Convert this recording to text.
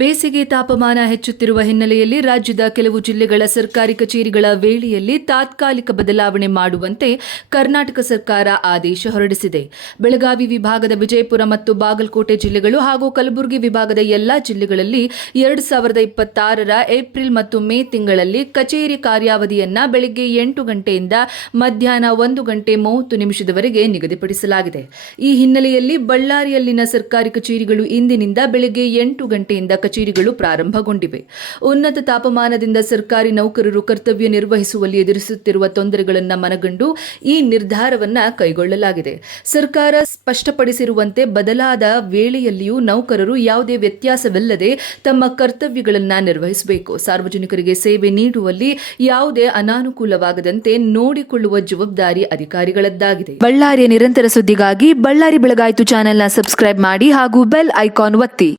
ಬೇಸಿಗೆ ತಾಪಮಾನ ಹೆಚ್ಚುತ್ತಿರುವ ಹಿನ್ನೆಲೆಯಲ್ಲಿ ರಾಜ್ಯದ ಕೆಲವು ಜಿಲ್ಲೆಗಳ ಸರ್ಕಾರಿ ಕಚೇರಿಗಳ ವೇಳೆಯಲ್ಲಿ ತಾತ್ಕಾಲಿಕ ಬದಲಾವಣೆ ಮಾಡುವಂತೆ ಕರ್ನಾಟಕ ಸರ್ಕಾರ ಆದೇಶ ಹೊರಡಿಸಿದೆ. ಬೆಳಗಾವಿ ವಿಭಾಗದ ವಿಜಯಪುರ ಮತ್ತು ಬಾಗಲಕೋಟೆ ಜಿಲ್ಲೆಗಳು ಹಾಗೂ ಕಲಬುರಗಿ ವಿಭಾಗದ ಎಲ್ಲಾ ಜಿಲ್ಲೆಗಳಲ್ಲಿ 2026ರ ಏಪ್ರಿಲ್ ಮತ್ತು ಮೇ ತಿಂಗಳಲ್ಲಿ ಕಚೇರಿ ಕಾರ್ಯಾವಧಿಯನ್ನ ಬೆಳಗ್ಗೆ 8 ಗಂಟೆಯಿಂದ ಮಧ್ಯಾಹ್ನ 1 ಗಂಟೆ 30 ನಿಮಿಷದವರೆಗೆ ನಿಗದಿಪಡಿಸಲಾಗಿದೆ. ಈ ಹಿನ್ನೆಲೆಯಲ್ಲಿ ಬಳ್ಳಾರಿಯಲ್ಲಿನ ಸರ್ಕಾರಿ ಕಚೇರಿಗಳು ಇಂದಿನಿಂದ ಬೆಳಗ್ಗೆ 8 ಗಂಟೆಯಿಂದ ಕಚೇರಿಗಳು ಪ್ರಾರಂಭಗೊಂಡಿವೆ. ಉನ್ನತ ತಾಪಮಾನದಿಂದ ಸರ್ಕಾರಿ ನೌಕರರು ಕರ್ತವ್ಯ ನಿರ್ವಹಿಸುವಲ್ಲಿ ಎದುರಿಸುತ್ತಿರುವ ತೊಂದರೆಗಳನ್ನು ಮನಗಂಡು ಈ ನಿರ್ಧಾರವನ್ನು ಕೈಗೊಳ್ಳಲಾಗಿದೆ. ಸರ್ಕಾರ ಸ್ಪಷ್ಟಪಡಿಸಿರುವಂತೆ ಬದಲಾದ ವೇಳೆಯಲ್ಲಿಯೂ ನೌಕರರು ಯಾವುದೇ ವ್ಯತ್ಯಾಸವಿಲ್ಲದೆ ತಮ್ಮ ಕರ್ತವ್ಯಗಳನ್ನು ನಿರ್ವಹಿಸಬೇಕು. ಸಾರ್ವಜನಿಕರಿಗೆ ಸೇವೆ ನೀಡುವಲ್ಲಿ ಯಾವುದೇ ಅನಾನುಕೂಲವಾಗದಂತೆ ನೋಡಿಕೊಳ್ಳುವ ಜವಾಬ್ದಾರಿ ಅಧಿಕಾರಿಗಳದ್ದಾಗಿದೆ. ಬಳ್ಳಾರಿಯ ನಿರಂತರ ಸುದ್ದಿಗಾಗಿ ಬಳ್ಳಾರಿ ಬೆಳಗಾಯಿತು ಚಾನೆಲ್ನ ಸಬ್ಸ್ಕ್ರೈಬ್ ಮಾಡಿ ಹಾಗೂ ಬೆಲ್ ಐಕಾನ್ ಒತ್ತಿ.